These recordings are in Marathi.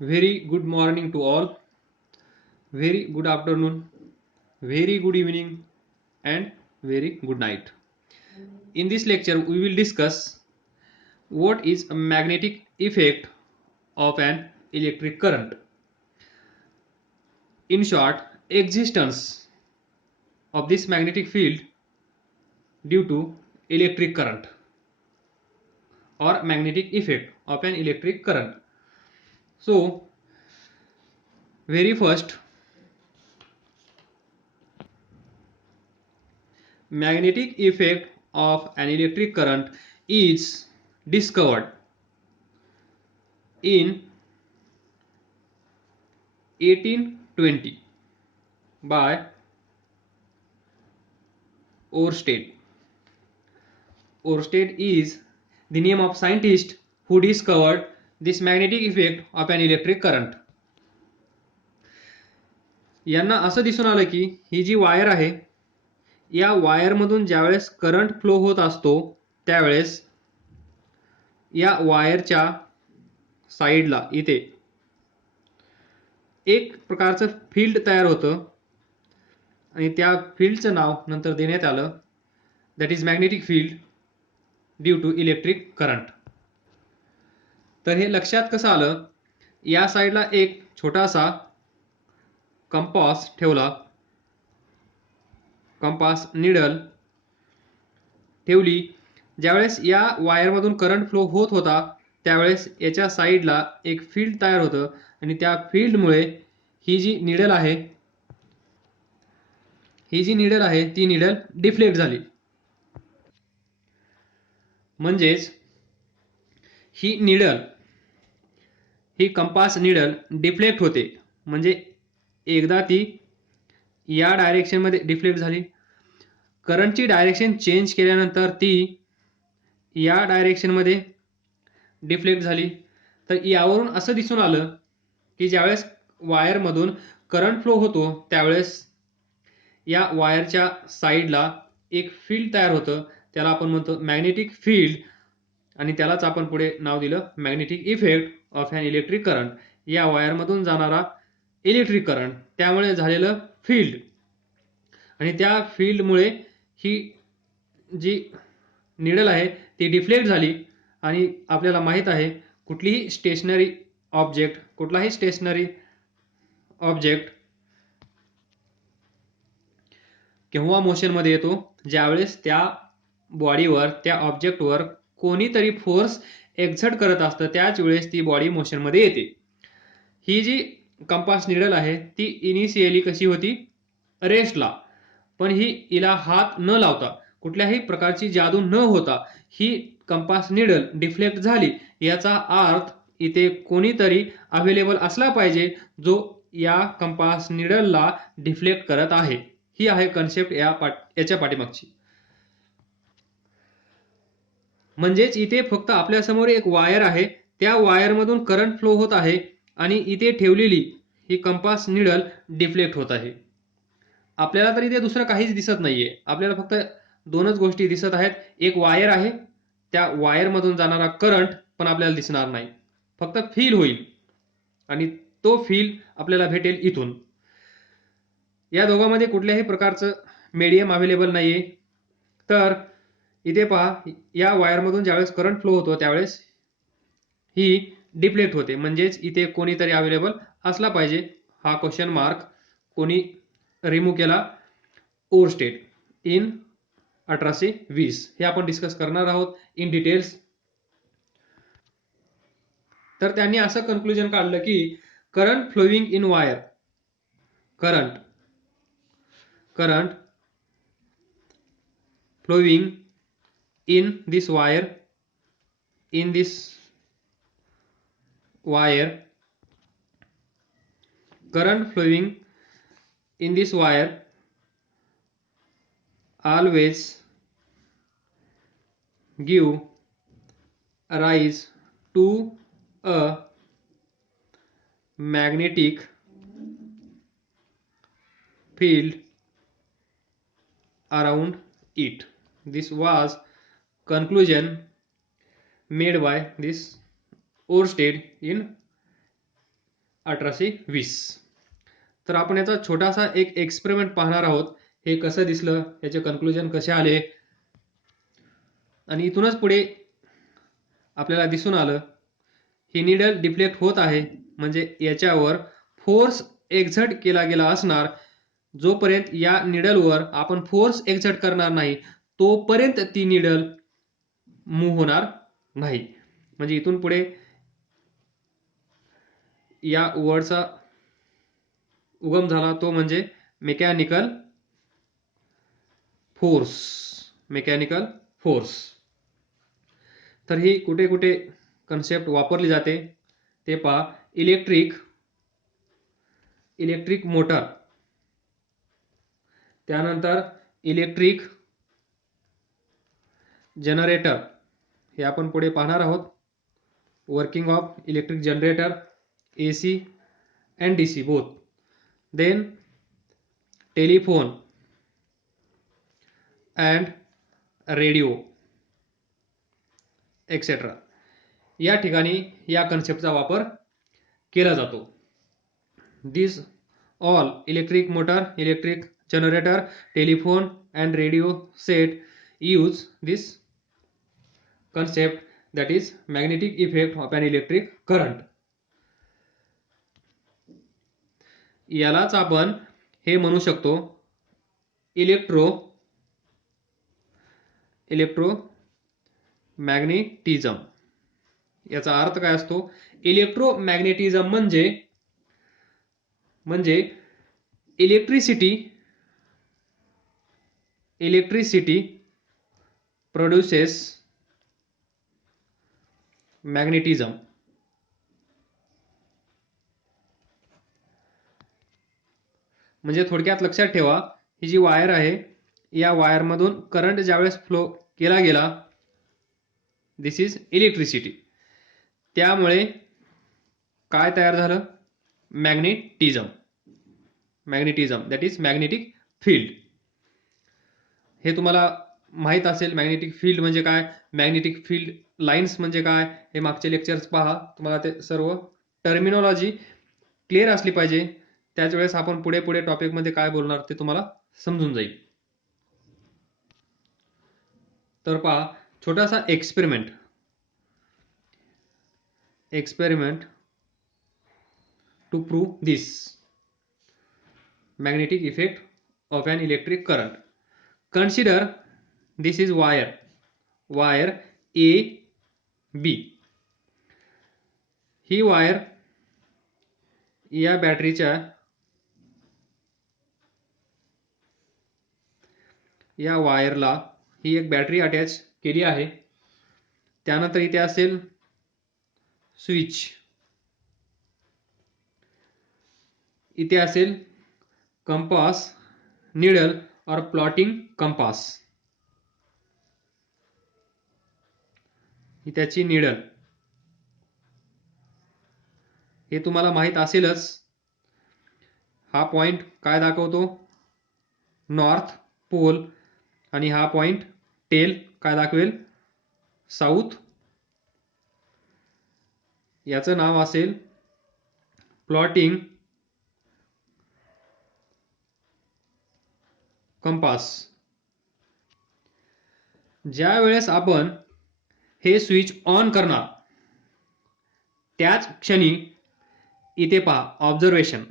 Very good morning to all, very good afternoon, very good evening, and very good night. In this lecture, we will discuss what is a magnetic effect of an electric current. In short, existence of this magnetic field due to electric current or magnetic effect of an electric current. So, very first, magnetic effect of an electric current is discovered in 1820 by Oersted. Oersted is the name of scientist who discovered this magnetic effect of an electric current. यांना असं दिसून आलं की ही जी वायर आहे या वायरमधून ज्यावेळेस करंट फ्लो होत असतो त्यावेळेस या वायरच्या साईडला इथे एक प्रकारचं फील्ड तयार होतं आणि त्या फील्डचं नाव नंतर देण्यात आलं, that is magnetic field due to electric current. तर हे लक्षात कसं आलं, या साईडला एक छोटासा कंपास ठेवला, कंपास निडल ठेवली. ज्यावेळेस या वायरमधून करंट फ्लो होत होता त्यावेळेस याच्या साईडला एक फील्ड तयार होतं आणि त्या फील्डमुळे ही जी निडल आहे ती निडल डिफ्लेक्ट झाली. म्हणजेच ही कंपास निडल डिफ्लेक्ट होते. म्हणजे एकदा ती या डायरेक्शनमध्ये डिफ्लेक्ट झाली, करंटची डायरेक्शन चेंज केल्यानंतर ती या डायरेक्शनमध्ये डिफ्लेक्ट झाली. तर यावरून असं दिसून आलं की ज्यावेळेस वायरमधून करंट फ्लो होतो त्यावेळेस या वायरच्या साईडला एक फील्ड तयार होतं, त्याला आपण म्हणतो मॅग्नेटिक फील्ड, आणि त्यालाच आपण पुढे नाव दिलं magnetic effect of an electric current. या वायरमधून जाणारा इलेक्ट्रिक करंट त्यामुळे झालेलं फील्ड, आणि त्या फील्डमुळे ही जी निडल आहे ती डिफ्लेक्ट झाली. आणि आपल्याला माहित आहे कुठलाही स्टेशनरी ऑब्जेक्ट केव्हा मोशनमध्ये येतो, ज्यावेळेस त्या बॉडीवर त्या ऑब्जेक्टवर कोणीतरी फोर्स एक्झर्ट करत असतं त्याच वेळेस ती बॉडी मोशनमध्ये येते. ही जी कंपास निडल आहे ती इनिशियली कशी होती, रेस्टला, पण हिला हात न लावता कुठल्याही प्रकारची जादू न होता ही कंपास निडल डिफ्लेक्ट झाली. याचा अर्थ इथे कोणीतरी अवेलेबल असला पाहिजे जो या कंपास निडलला डिफ्लेक्ट करत आहे. ही आहे कन्सेप्ट याच्या पाठीमागची. म्हणजेच इथे फक्त आपल्या समोर एक वायर आहे, त्या वायरमधून करंट फ्लो होत आहे आणि इथे ठेवलेली ही कंपास निडल डिफ्लेक्ट होत आहे. आपल्याला तर इथे दुसरं काहीच दिसत नाहीये, आपल्याला फक्त दोनच गोष्टी दिसत आहेत. एक वायर आहे, त्या वायरमधून जाणारा करंट पण आपल्याला दिसणार नाही, फक्त फील होईल आणि तो फील आपल्याला भेटेल इथून. या दोघांमध्ये कुठल्याही प्रकारचं मीडियम अवेलेबल नाहीये. तर इथे पहा, या वायरमधून ज्यावेळेस करंट फ्लो होतो त्यावेळेस ही डिफ्लेक्ट होते. म्हणजेच इथे कोणीतरी अवेलेबल असला पाहिजे. हा क्वेश्चन मार्क कोणी रिमूव्ह केला, ओरस्टेड इन 1820. हे आपण डिस्कस करणार आहोत इन डिटेल्स. तर त्यांनी असं कन्क्लुजन काढलं की current flowing in wire, current flowing in this wire current flowing in this wire always give rise to a magnetic field around it. This was conclusion made by this Oersted in 1820. तर आपण याचा छोटासा एक एक्सपेरिमेंट पाहणार आहोत. हे कसं दिसलं, याचे कन्क्लुजन कसे आले, आणि इथूनच पुढे आपल्याला दिसून आलं ही निडल डिफ्लेक्ट होत आहे, म्हणजे याच्यावर फोर्स एक्झर्ट केला गेला असणार. जोपर्यंत या निडलवर आपण फोर्स एक्झर्ट करणार नाही तोपर्यंत ती निडल मूव्ह होणार नाही. म्हणजे इथून पुढे या वर्डचा उगम झाला तो म्हणजे मेकॅनिकल फोर्स. Mechanical force. तर ही कुठे कुठे कन्सेप्ट वापरली जाते ते पहा. इलेक्ट्रिक मोटर, त्यानंतर इलेक्ट्रिक जनरेटर, हे आपण पुढे पाहणार आहोत. Working of electric generator, AC and DC both. Then telephone and radio etc. या ठिकाणी या कन्सेप्टचा वापर केला जातो. These all electric motor, electric generator, telephone and radio set use this concept, that is magnetic effect of an electric current. यालाच आपण हे म्हणू शकतो इलेक्ट्रोमॅग्नेटिझम. याचा अर्थ काय असतो? इलेक्ट्रोमॅग्नेटिझम म्हणजे इलेक्ट्रिसिटी प्रोड्युसेस मॅग्नेटिझम. म्हणजे थोडक्यात लक्षात ठेवा, ही जी वायर आहे या वायरमधून करंट ज्यावेळेस फ्लो केला गेला, दिस इज इलेक्ट्रिसिटी. त्यामुळे काय तयार झालं? Magnetism. That is magnetic field. हे तुम्हाला माहित असेल मॅग्नेटिक फील्ड म्हणजे काय, मॅग्नेटिक फील्ड लाईन्स म्हणजे काय, हे मागचे लेक्चर्स पहा. तुम्हाला ते सर्व टर्मिनॉलॉजी क्लिअर असली पाहिजे. त्याच वेळेस आपण पुढे पुढे टॉपिक मध्ये काय बोलणार ते तुम्हाला समजून जाईल. तर पहा, छोटासा experiment to prove this magnetic effect of an electric current. Consider this is wire A B. He wire या बॅटरीच्या या वायरला ही एक बॅटरी अटॅच केली आहे. त्यानंतर इथे असेल स्विच, इथे असेल कंपास, निडल और प्लॉटिंग कंपास, ही त्याची निडल. हे तुम्हाला माहित असेलच. हा पॉइंट काय दाखवतो? North pole. आणि हा पॉइंट टेल काय दाखवेल? साऊथ. याचं नाव असेल प्लॉटिंग कंपास. ज्या वेळेस आपण हे स्विच ऑन करणार त्याच क्षणी इथे पहा ऑब्झर्वेशन.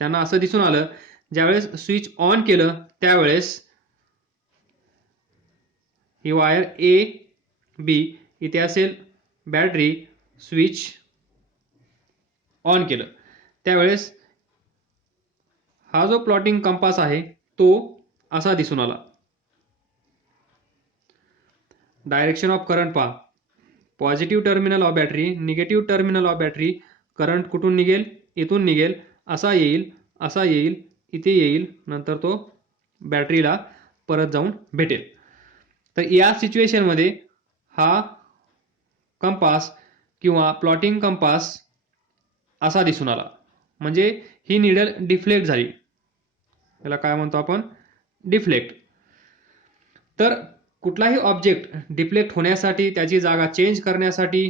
त्यांना असं दिसून आलं ज्यावेळेस स्विच ऑन केलं त्यावेळेस ही वायर A B, इथे असेल बॅटरी, स्विच ऑन केलं त्यावेळेस हा जो प्लॉटिंग कंपास आहे तो असा दिसून आला. डायरेक्शन ऑफ करंट पहा. Positive terminal of battery, negative terminal of battery. Current कुठून निघेल? इथून निघेल, असा येईल, इथे येईल, नंतर तो बॅटरीला परत जाऊन भेटेल. तर या सिच्युएशन मध्ये हा कंपास किंवा प्लॉटिंग कंपास असा दिसून आला. म्हणजे ही निडल डिफ्लेक्ट झाली. याला काय म्हणतो आपण? डिफ्लेक्ट. तर कुठलाही ऑब्जेक्ट डिफ्लेक्ट होण्यासाठी, त्याची जागा चेंज करण्यासाठी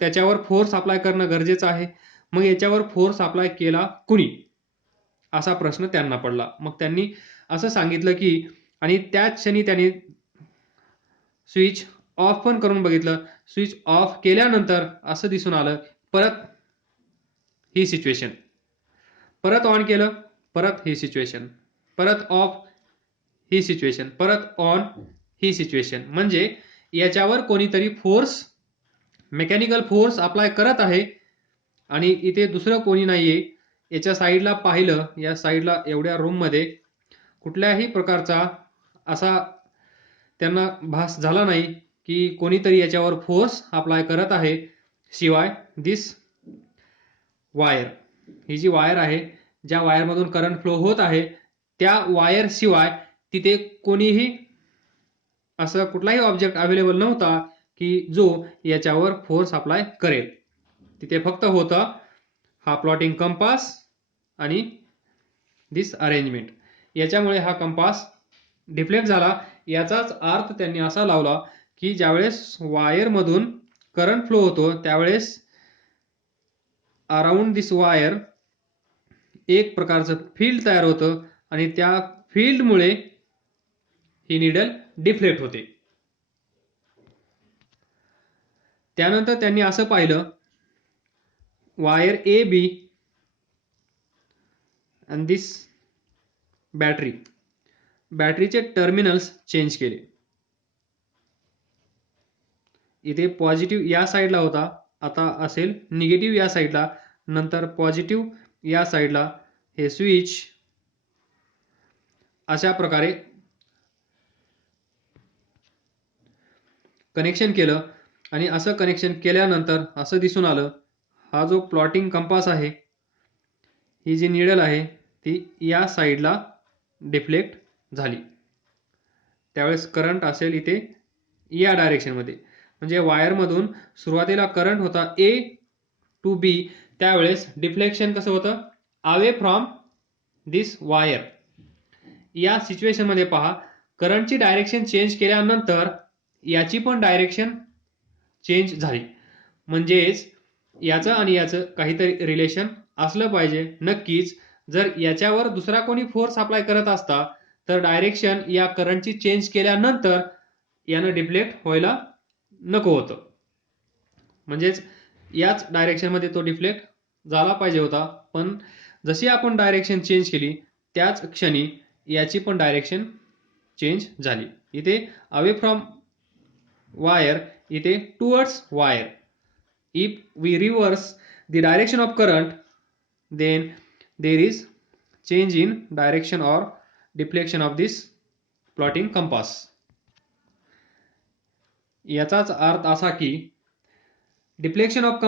त्याच्यावर फोर्स अप्लाय करणं गरजेचं आहे. मग याच्यावर फोर्स अप्लाय केला कुणी, असा प्रश्न त्यांना पडला. मग त्यांनी असं सांगितलं की, आणि त्याच क्षणी त्यांनी स्विच ऑफ पण करून बघितलं. स्विच ऑफ केल्यानंतर असं दिसून आलं, परत ही सिच्युएशन, परत ऑन केलं, परत ही सिच्युएशन, परत ऑफ ही सिच्युएशन, परत ऑन ही सिच्युएशन. म्हणजे याच्यावर कोणीतरी फोर्स, मेकॅनिकल फोर्स अप्लाय करत आहे आणि इथे दुसरं कोणी नाहीये. याच्या साईडला पाहिलं, या साईडला एवढ्या रूममध्ये कुठल्याही प्रकारचा असा त्यांना भास झाला नाही की कोणीतरी याच्यावर फोर्स अप्लाय करत आहे, शिवाय दिस वायर, ही जी वायर आहे, ज्या वायरमधून करंट फ्लो होत आहे, त्या वायर शिवाय तिथे कोणीही असं कुठलाही ऑब्जेक्ट अवेलेबल नव्हता की जो याच्यावर फोर्स अप्लाय करेल. तिथे फक्त होता हा प्लॉटिंग कंपास आणि दिस अरेंजमेंट. याच्यामुळे हा कंपास डिफ्लेक्ट झाला. याचाच अर्थ त्यांनी असा लावला की ज्यावेळेस वायरमधून करंट फ्लो होतो त्यावेळेस अराउंड दिस वायर एक प्रकारचं फील्ड तयार होतं आणि त्या फील्डमुळे ही निडल डिफ्लेक्ट होते. त्यानंतर त्यांनी असं पाहिलं, वायर ए बी आणि दिस बॅटरीचे टर्मिनल्स चेंज केले. इथे पॉझिटिव्ह या साईडला होता, आता असेल निगेटिव्ह या साईडला, नंतर पॉझिटिव्ह या साईडला. हे स्विच अशा प्रकारे कनेक्शन केलं आणि असं कनेक्शन केल्यानंतर असं दिसून आलं, हा जो प्लॉटिंग कंपास आहे, ही जी निडल आहे ती या साईडला डिफ्लेक्ट झाली. त्यावेळेस करंट असेल इथे या डायरेक्शनमध्ये. म्हणजे वायरमधून सुरुवातीला करंट होता ए टू बी, त्यावेळेस डिफ्लेक्शन कसं होतं, अवे फ्रॉम दिस वायर. या सिच्युएशनमध्ये पहा, करंटची डायरेक्शन चेंज केल्यानंतर याची पण डायरेक्शन चेंज झाली. म्हणजेच याचं आणि याचं काहीतरी रिलेशन असलं पाहिजे नक्कीच. जर याच्यावर दुसरा कोणी फोर्स अप्लाय करत असता तर डायरेक्शन या करंटची चेंज केल्यानंतर यानं डिफ्लेक्ट व्हायला नको होतं. म्हणजेच याच डायरेक्शनमध्ये तो डिफ्लेक्ट झाला पाहिजे होता. पण जशी आपण डायरेक्शन चेंज केली त्याच क्षणी याची पण डायरेक्शन चेंज झाली. इथे अवे फ्रॉम वायर, इथे towards wire. If we reverse the direction of current, then there is change in direction or deflection of this plotting compass. याचाच अर्थ असा की deflection of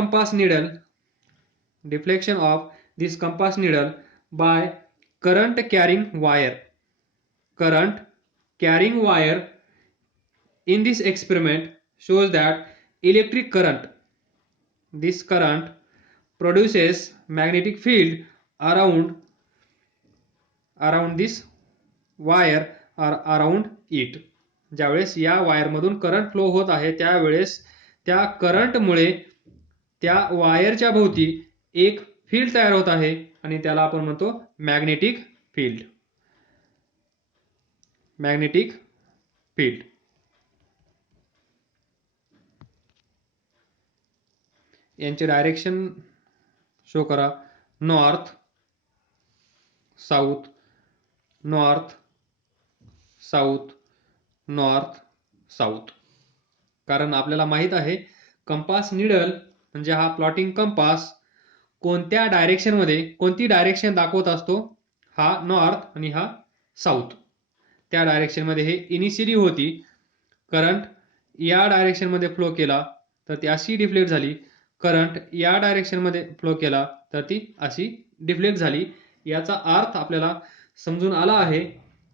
this compass needle by current carrying wire. Current carrying wire in this experiment shows that electric current, this current produces magnetic field around this wire or around it. ज्यावेळेस या वायरमधून करंट फ्लो होत आहे त्यावेळेस त्या करंटमुळे त्या वायरच्या भोवती एक फील्ड तयार होत आहे आणि त्याला आपण म्हणतो मॅग्नेटिक फील्ड. Magnetic field. यांचे डायरेक्शन शो करा, north south, north south, north south. कारण आपल्याला माहित आहे कंपास निडल म्हणजे हा प्लॉटिंग कंपास कोणत्या डायरेक्शनमध्ये कोणती डायरेक्शन दाखवत असतो, हा नॉर्थ आणि हा साऊथ. त्या डायरेक्शनमध्ये हे इनिशियली होती. करंट या डायरेक्शनमध्ये फ्लो केला तर ती अशी डिफ्लेक्ट झाली. करंट या डायरेक्शनमध्ये फ्लो केला तर ती अशी डिफ्लेक्ट झाली. याचा अर्थ आपल्याला समजून आला आहे.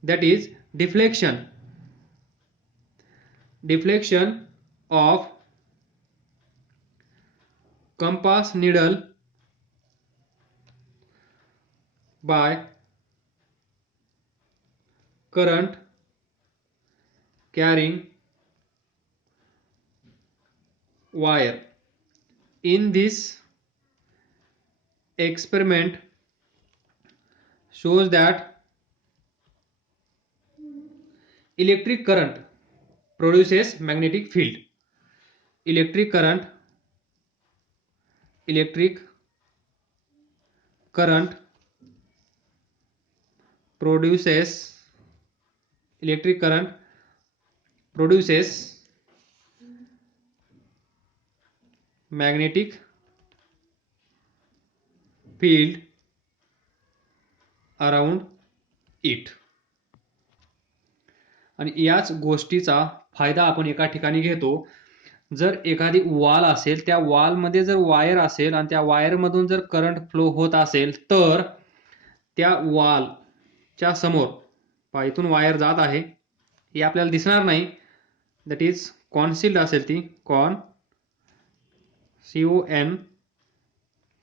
That is deflection of compass needle by current carrying wire. In this experiment shows that electric current produces magnetic field. Electric current produces magnetic field around it. आणि याच गोष्टीचा फायदा आपण एका ठिकाणी घेतो. जर एखादी वॉल असेल, त्या वॉलमध्ये जर वायर असेल आणि त्या वायरमधून जर करंट फ्लो होत असेल, तर त्या वॉलच्या समोर इथून वायर जात आहे, हे आपल्याला दिसणार नाही. दॅट इज कॉन्सिल्ड असेल, ती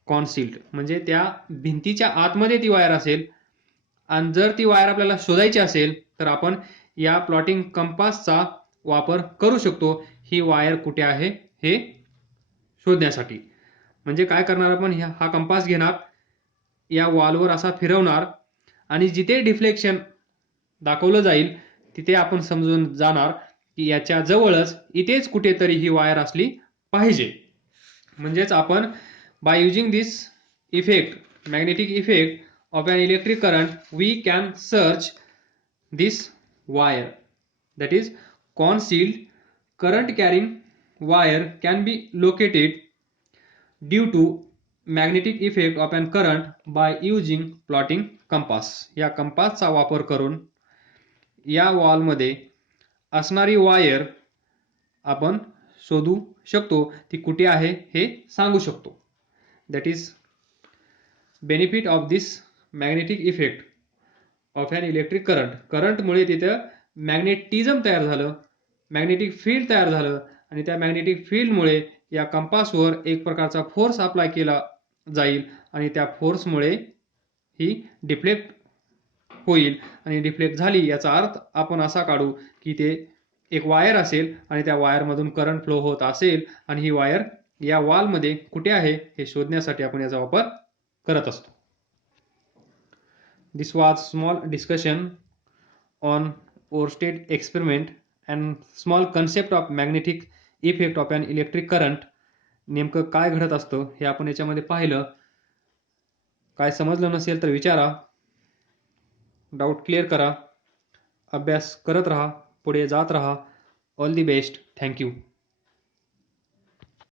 कॉन्सिल्ड म्हणजे त्या भिंतीच्या आतमध्ये ती वायर असेल. आणि जर ती वायर आपल्याला शोधायची असेल तर आपण या प्लॉटिंग कंपासचा वापर करू शकतो ही वायर कुठे आहे हे शोधण्यासाठी. म्हणजे काय करणार आपण, हा कंपास घेणार, या वॉलवर असा फिरवणार आणि जिथे डिफ्लेक्शन दाखवलं जाईल तिथे आपण समजून जाणार की याच्या जवळच इथेच कुठेतरी ही वायर असली पाहिजे. म्हणजेच आपण by using this effect, magnetic effect of an electric current, we can search this wire, that is concealed current carrying wire can be located due to magnetic effect of an current by using plotting compass. या कंपासचा वापर करून या वॉलमध्ये असणारी वायर आपण शोधू शकतो, ती कुठे आहे हे सांगू शकतो. That is benefit of this magnetic effect of an electric current मुळे तिथं मॅग्नेटिझम तयार झालं, मॅग्नेटिक फील्ड तयार झालं आणि त्या मॅग्नेटिक फील्डमुळे या कंपासवर एक प्रकारचा फोर्स अप्लाय केला जाईल आणि त्या फोर्समुळे ही डिफ्लेक्ट होईल. आणि डिफ्लेक्ट झाली याचा अर्थ आपण असा काढू की ते एक वायर असेल आणि त्या वायरमधून करंट फ्लो होत असेल आणि ही वायर या वॉलमध्ये कुठे आहे हे शोधण्यासाठी आपण याचा वापर करत असतो. This was small discussion on Oersted experiment and small concept of magnetic effect of an electric current. नेमकं काय घडत असतं हे आपण याच्यामध्ये पाहिलं. काय समजलं नसेल तर विचारा, डाऊट क्लिअर करा, अभ्यास करत राहा, पुढे जात राहा. All the best. थँक्यू.